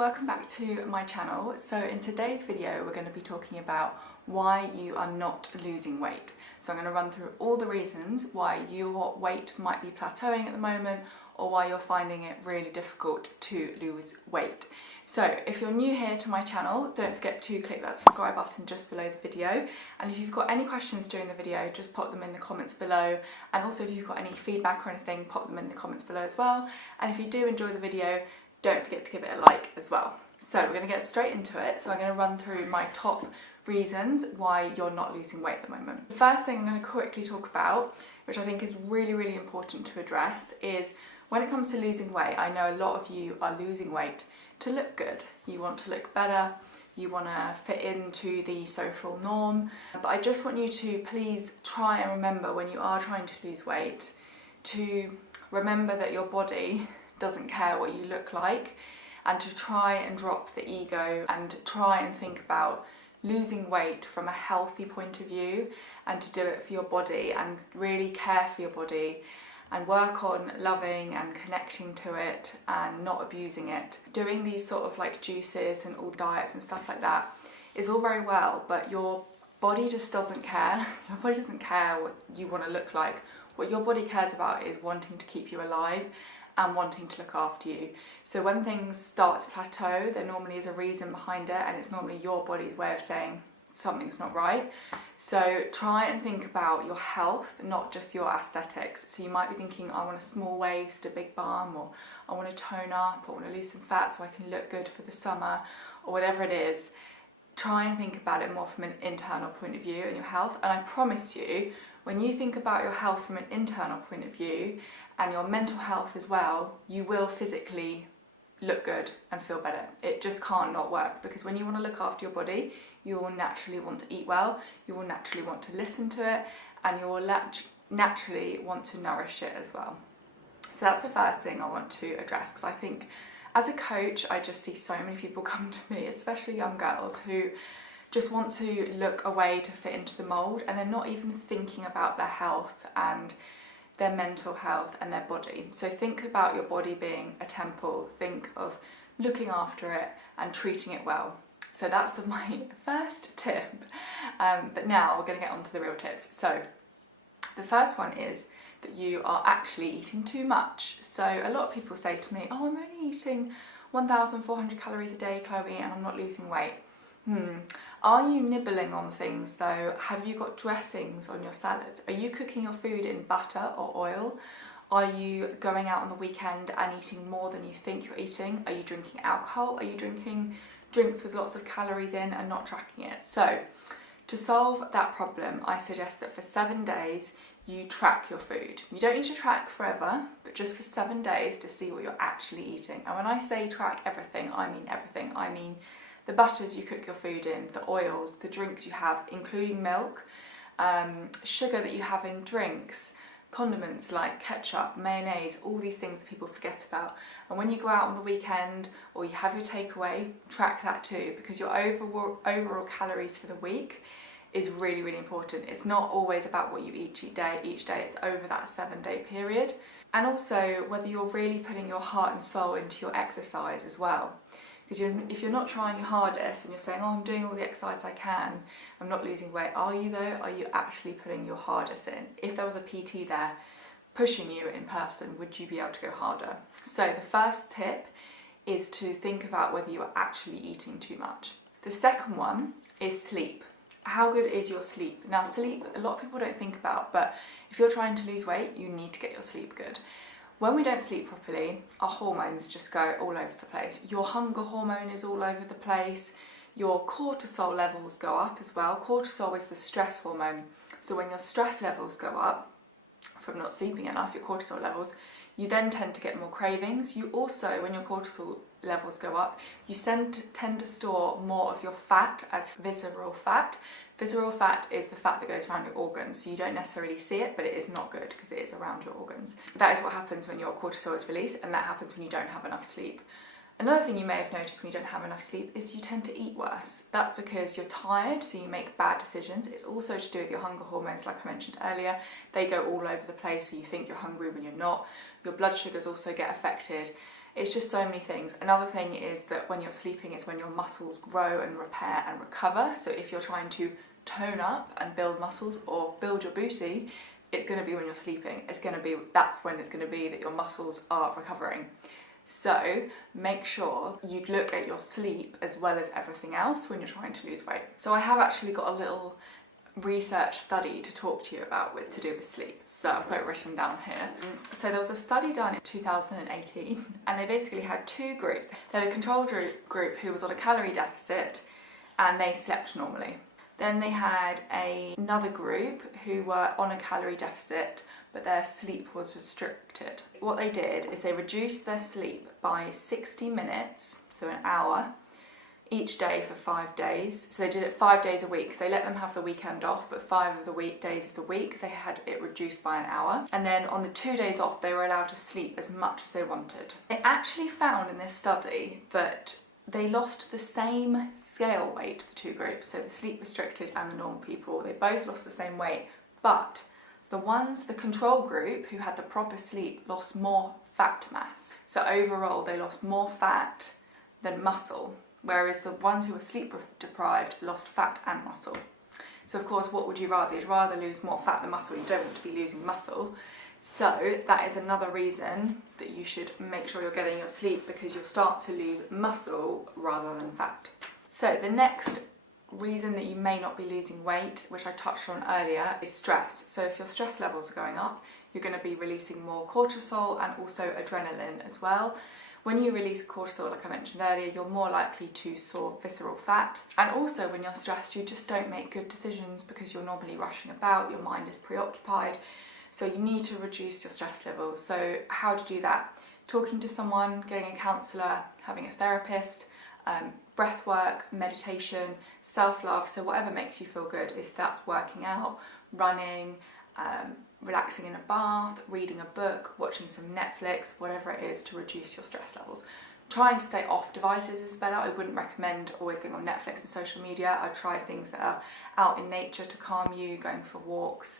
welcome back to my channel. So in today's video we're going to be talking about why you are not losing weight. So I'm going to run through all the reasons why your weight might be plateauing at the moment or why you're finding it really difficult to lose weight. So if you're new here to my channel, don't forget to click that subscribe button just below the video, and if you've got any questions during the video, just pop them in the comments below, and also if you've got any feedback or anything, pop them in the comments below as well. And if you do enjoy the video, don't forget to give it a like as well. So we're going to get straight into it. So I'm going to run through my top reasons why you're not losing weight at the moment. The first thing I'm going to quickly talk about, which I think is really important to address, is when it comes to losing weight, I know a lot of you are losing weight to look good. You want to look better, you want to fit into the social norm, but I just want you to please try and remember when you are trying to lose weight to remember that your body doesn't care what you look like, and to try and drop the ego and try and think about losing weight from a healthy point of view, and to do it for your body and really care for your body and work on loving and connecting to it and not abusing it. Doing these sort of like juices and all diets and stuff like that is all very well, but your body just doesn't care. Your body doesn't care what you want to look like. What your body cares about is wanting to keep you alive and wanting to look after you. So when things start to plateau, there normally is a reason behind it, and it's normally your body's way of saying something's not right. So try and think about your health, not just your aesthetics. So you might be thinking, I want a small waist, a big bum, or I want to tone up, or I want to lose some fat so I can look good for the summer, or whatever it is. Try and think about it more from an internal point of view and your health. And I promise you, when you think about your health from an internal point of view and your mental health as well, you will physically look good and feel better. It just can't not work, because when you want to look after your body, you will naturally want to eat well, you will naturally want to listen to it, and you will naturally want to nourish it as well. So that's the first thing I want to address, because I think as a coach, I just see so many people come to me, especially young girls, who just want to look a way to fit into the mould, and they're not even thinking about their health and their mental health and their body. So think about your body being a temple. Think of looking after it and treating it well. So that's my first tip. But now we're going to get on to the real tips. So the first one is that you are actually eating too much. So a lot of people say to me, oh, I'm only eating 1,400 calories a day, Chloe, and I'm not losing weight. Are you nibbling on things though? Have you got dressings on your salads? Are you cooking your food in butter or oil? Are you going out on the weekend and eating more than you think you're eating? Are you drinking alcohol? Are you drinking drinks with lots of calories in and not tracking it? So to solve that problem, I suggest that for 7 days you track your food. You don't need to track forever, but just for 7 days to see what you're actually eating. And when I say track everything, I mean everything. I mean the butters you cook your food in, the oils, the drinks you have, including milk, sugar that you have in drinks, condiments like ketchup, mayonnaise, all these things that people forget about. And when you go out on the weekend or you have your takeaway, track that too, because your overall calories for the week is really important. It's not always about what you eat each day, it's over that 7-day period. And also whether you're really putting your heart and soul into your exercise as well. Because if you're not trying your hardest and you're saying, oh, I'm doing all the exercise I can, I'm not losing weight, are you though? Are you actually putting your hardest in? If there was a PT there pushing you in person, would you be able to go harder? So the first tip is to think about whether you are actually eating too much. The second one is sleep. How good is your sleep? Now sleep, a lot of people don't think about, but if you're trying to lose weight, you need to get your sleep good. When we don't sleep properly, our hormones just go all over the place. Your hunger hormone is all over the place. Your cortisol levels go up as well. Cortisol is the stress hormone. So when your stress levels go up from not sleeping enough, your cortisol levels, you then tend to get more cravings. You also, when your cortisol levels go up, you tend to store more of your fat as visceral fat. Visceral fat is the fat that goes around your organs, so you don't necessarily see it, but it is not good because it is around your organs. That is what happens when your cortisol is released, and that happens when you don't have enough sleep. Another thing you may have noticed when you don't have enough sleep is you tend to eat worse. That's because you're tired, so you make bad decisions. It's also to do with your hunger hormones, like I mentioned earlier. They go all over the place, so you think you're hungry when you're not. Your blood sugars also get affected. It's just so many things. Another thing is that when you're sleeping is when your muscles grow and repair and recover. So if you're trying to tone up and build muscles or build your booty, it's going to be when you're sleeping. That's when it's going to be that your muscles are recovering. So make sure you look at your sleep as well as everything else when you're trying to lose weight. So I have actually got a little research study to talk to you about to do with sleep. So I've got it written down here. So there was a study done in 2018 and they basically had two groups. They had a control group who was on a calorie deficit and they slept normally. Then they had another group who were on a calorie deficit but their sleep was restricted. What they did is they reduced their sleep by 60 minutes, so an hour, each day for 5 days. So they did it 5 days a week. They let them have the weekend off, but 5 of the days of the week they had it reduced by an hour. And then on the 2 days off they were allowed to sleep as much as they wanted. They actually found in this study that they lost the same scale weight, the two groups, so the sleep restricted and the normal people. They both lost the same weight, but the control group who had the proper sleep lost more fat mass. So overall they lost more fat than muscle, whereas the ones who were sleep deprived lost fat and muscle. So of course, what would you rather? You'd rather lose more fat than muscle. You don't want to be losing muscle. So that is another reason that you should make sure you're getting your sleep, because you'll start to lose muscle rather than fat. So the next reason that you may not be losing weight, which I touched on earlier, is stress. So if your stress levels are going up, you're going to be releasing more cortisol and also adrenaline as well. When you release cortisol, like I mentioned earlier, you're more likely to store visceral fat. And also when you're stressed, you just don't make good decisions because you're normally rushing about, your mind is preoccupied. So you need to reduce your stress levels. So how to do that? Talking to someone, getting a counsellor, having a therapist, breath work, meditation, self-love. So whatever makes you feel good, if that's working out, running, relaxing in a bath, reading a book, watching some Netflix, whatever it is to reduce your stress levels. Trying to stay off devices is better. I wouldn't recommend always going on Netflix and social media. I'd try things that are out in nature to calm you, going for walks,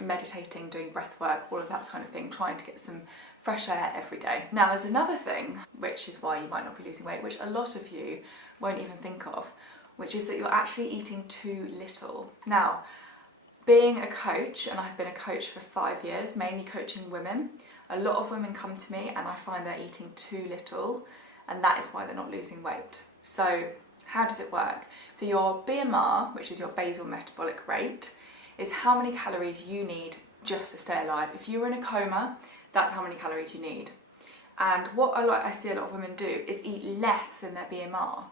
meditating, doing breath work, all of that kind of thing, trying to get some fresh air every day. Now there's another thing, which is why you might not be losing weight, which a lot of you won't even think of, which is that you're actually eating too little. Now, being a coach, and I've been a coach for 5 years, mainly coaching women, a lot of women come to me and I find they're eating too little, and that is why they're not losing weight. So how does it work? So your BMR, which is your basal metabolic rate, is how many calories you need just to stay alive. If you were in a coma, that's how many calories you need. And what I see a lot of women do is eat less than their BMR.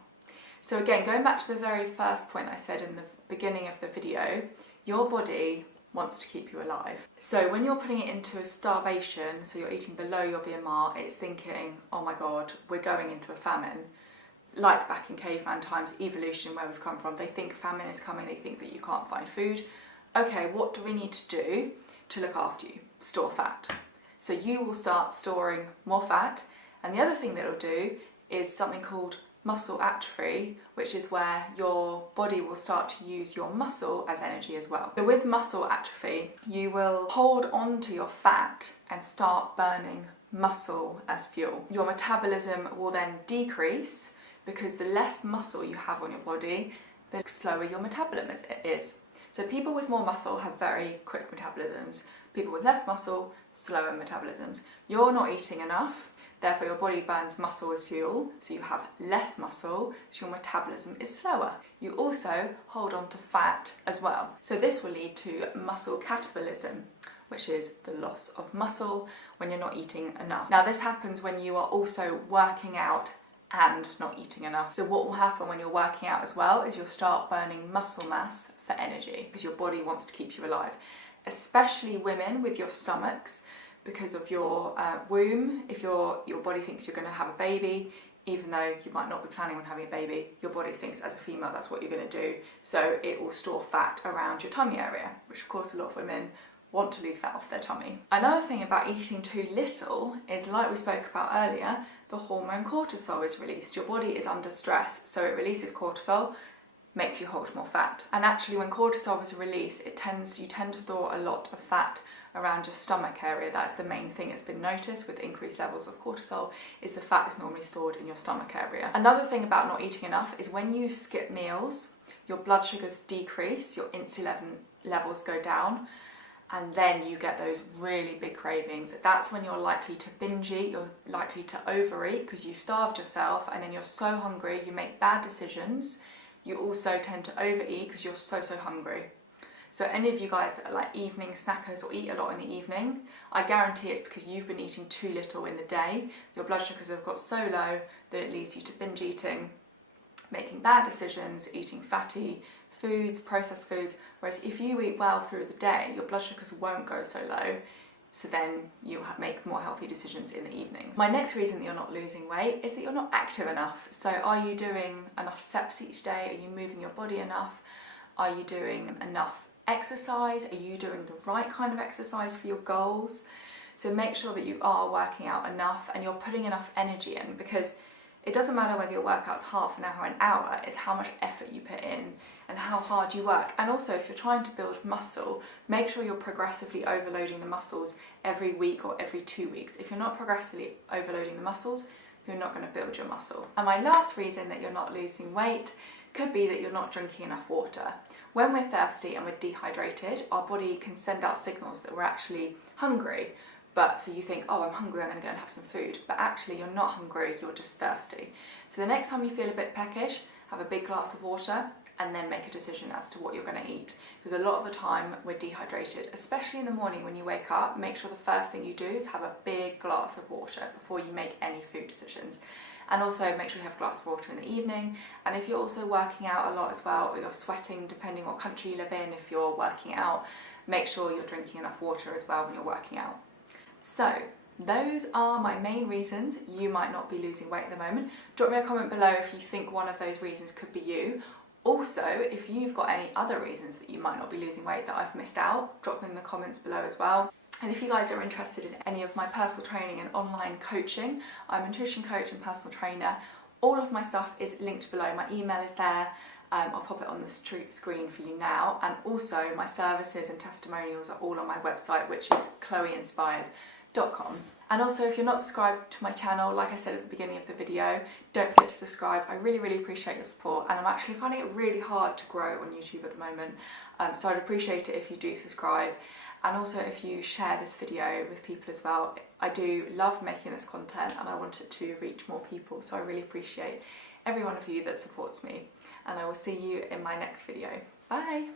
So again, going back to the very first point I said in the beginning of the video, your body wants to keep you alive. So when you're putting it into a starvation, so you're eating below your BMR, it's thinking, oh my God, we're going into a famine. Like back in caveman times, evolution, where we've come from, they think famine is coming, they think that you can't find food. Okay, what do we need to do to look after you? Store fat. So you will start storing more fat, and the other thing that it'll do is something called muscle atrophy, which is where your body will start to use your muscle as energy as well. So with muscle atrophy, you will hold on to your fat and start burning muscle as fuel. Your metabolism will then decrease, because the less muscle you have on your body, the slower your metabolism is. So people with more muscle have very quick metabolisms. People with less muscle, slower metabolisms. You're not eating enough, therefore your body burns muscle as fuel, so you have less muscle, so your metabolism is slower. You also hold on to fat as well. So this will lead to muscle catabolism, which is the loss of muscle when you're not eating enough. Now this happens when you are also working out and not eating enough. So what will happen when you're working out as well is you'll start burning muscle mass for energy, because your body wants to keep you alive. Especially women with your stomachs, because of your womb. If your body thinks you're going to have a baby, even though you might not be planning on having a baby, your body thinks as a female that's what you're going to do. So it will store fat around your tummy area, which of course a lot of women want to lose fat off their tummy. Another thing about eating too little is, like we spoke about earlier, the hormone cortisol is released. Your body is under stress, so it releases cortisol, makes you hold more fat. And actually when cortisol is released, you tend to store a lot of fat around your stomach area. That's the main thing that's been noticed with increased levels of cortisol, is the fat is normally stored in your stomach area. Another thing about not eating enough is when you skip meals, your blood sugars decrease, your insulin levels go down, and then you get those really big cravings. That's when you're likely to binge eat, you're likely to overeat because you've starved yourself, and then you're so hungry, you make bad decisions. You also tend to overeat because you're so hungry. So any of you guys that are like evening snackers or eat a lot in the evening, I guarantee it's because you've been eating too little in the day. Your blood sugars have got so low that it leads you to binge eating, making bad decisions, eating fatty foods, processed foods. Whereas if you eat well through the day, your blood sugars won't go so low, so then you'll make more healthy decisions in the evenings. My next reason that you're not losing weight is that you're not active enough. So are you doing enough steps each day? Are you moving your body enough? Are you doing enough exercise? Are you doing the right kind of exercise for your goals? So make sure that you are working out enough and you're putting enough energy in, because it doesn't matter whether your workout's half an hour or an hour, it's how much effort you put in and how hard you work. And also, if you're trying to build muscle, make sure you're progressively overloading the muscles every week or every 2 weeks. If you're not progressively overloading the muscles, you're not going to build your muscle. And my last reason that you're not losing weight could be that you're not drinking enough water. When we're thirsty and we're dehydrated, our body can send out signals that we're actually hungry. But so you think, oh, I'm hungry, I'm going to go and have some food. But actually, you're not hungry, you're just thirsty. So the next time you feel a bit peckish, have a big glass of water and then make a decision as to what you're going to eat. Because a lot of the time we're dehydrated, especially in the morning when you wake up. Make sure the first thing you do is have a big glass of water before you make any food decisions. And also make sure you have a glass of water in the evening. And if you're also working out a lot as well, or you're sweating, depending what country you live in, if you're working out, make sure you're drinking enough water as well when you're working out. So those are my main reasons you might not be losing weight at the moment. Drop me a comment below if you think one of those reasons could be you. Also, if you've got any other reasons that you might not be losing weight that I've missed out, drop them in the comments below as well. And if you guys are interested in any of my personal training and online coaching, I'm a nutrition coach and personal trainer. All of my stuff is linked below. My email is there. I'll pop it on the screen for you now. And also my services and testimonials are all on my website, which is chloeinspires.coaching. And also, if you're not subscribed to my channel, like I said at the beginning of the video, don't forget to subscribe. I really appreciate your support, and I'm actually finding it really hard to grow on YouTube at the moment, so I'd appreciate it if you do subscribe, and also if you share this video with people as well. I do love making this content and I want it to reach more people, so I really appreciate every one of you that supports me, and I will see you in my next video. Bye!